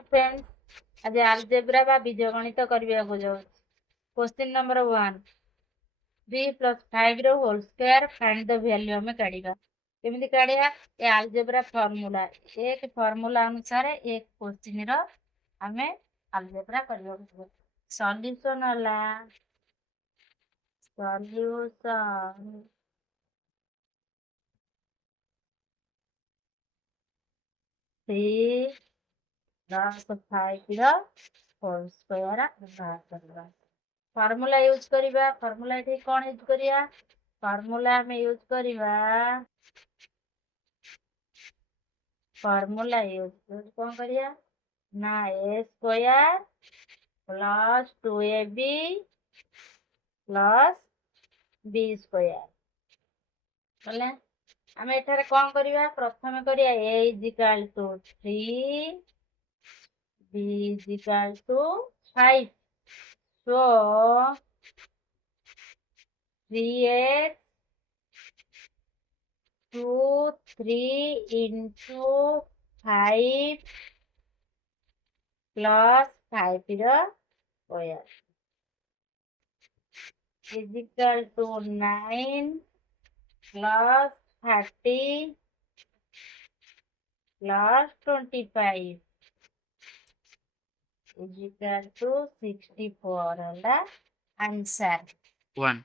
Friends आज algebra बा बीजगणित करबा को जाउ। क्वेश्चन नंबर 1 3 + 5 रो whole square find the value हमें काढीबा। केमिति काढिया ए अलजेब्रा फार्मूला एक फार्मूला अनुसार एक क्वेश्चन रो हमें अलजेब्रा करबा को। सॉल्यूशन होला सॉल्यूशन 3 + 5 रो होल स्क्वायर बाहर करबा। फार्मूला यूज करिबा। फार्मूला एठी कोन यूज करिया? फार्मूला में यूज करिबा फार्मूला यूज कोन करिया ना a square plus 2ab plus b square बोले हम एठारे कोन करिया प्रथम करिया a = 3 b = 5 so 3x 2 3 into 5 plus 5 रो square is equal to 9 plus 30 plus 25 is equal to 64 होला answer 1।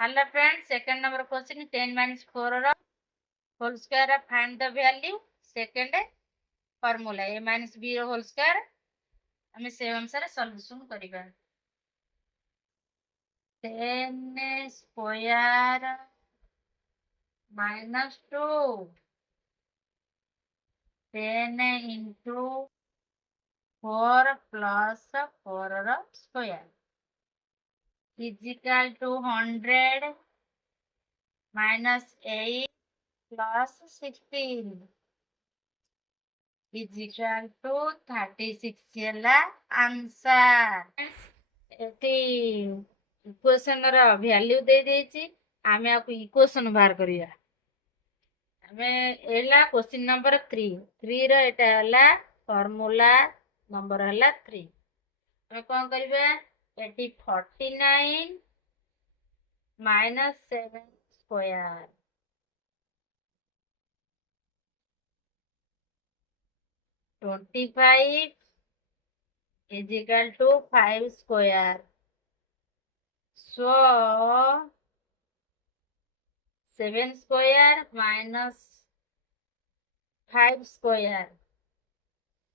Hello friends second number question 10 - 4 रो whole square find the value. Second formula a - b रो होल स्क्वायर हमें से अनुसार solution करिबा। 10 square -2 10 into 4 plus 4 रो square is equal to 100 -8 plus 16 is equal to 36 ହେଲା answer. Eighty equation रो value दे देछि आमे आपको इक्वेशन बाहर करिया। हमें एला क्वेश्चन नंबर 3 रो एटा होला फार्मूला नंबर होला 3। हमें कोन करिबा eighty 49 - 7 square 25 is equal to 5 square so 7 square minus 5 square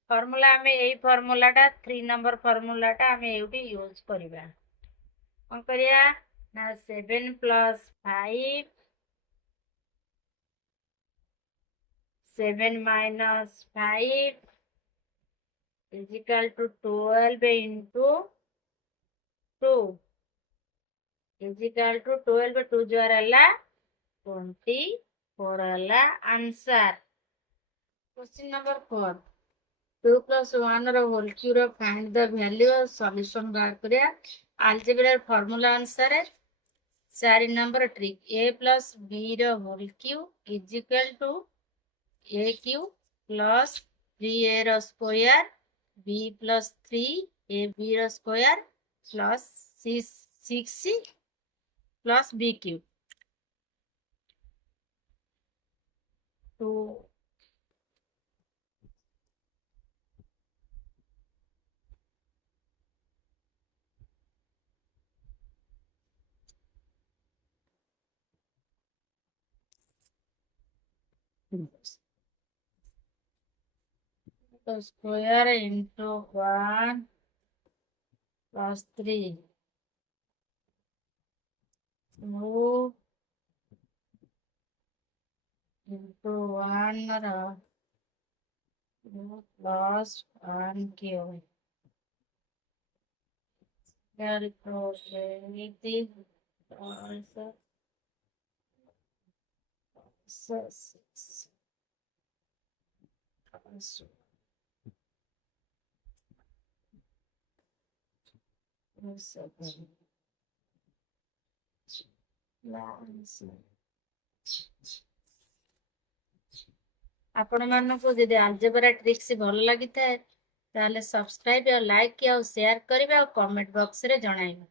formula में यही फार्मूलाटा 3 नंबर फार्मूलाटा हमें एउटी यूज करिबा। कोन करिया ना 7 + 5 7 - 5 is equal to 12 into 2 is equal to 12 2 जोर होला 24 होला आंसर। क्वेश्चन नंबर 4 2 + 1 रो होल क्यूब रो फाइंड द वैल्यू सॉल्यूशन बाहर करिया। अलजेब्रा फार्मूला अनुसार 4 नंबर ट्रिक a + b रो whole cube is equal to a cube plus 3a रो स्क्वायर b + 3ab रो square plus 6 plus b cube तो square into 1 plus 3 2 into 1 रो 2 plus 1 cube calculate also 6 also आपण मानको जदि अलजेब्रा ट्रिक्स भल लगी थाए ତାହେଲେ ସବସ୍କ୍ରାଇବ୍ ଆଉ ଲାଇକ୍ ଆଉ ସେୟାର କରିବେ ଆଉ କମେଣ୍ଟ ବକ୍ସରେ ଜଣାଇବେ।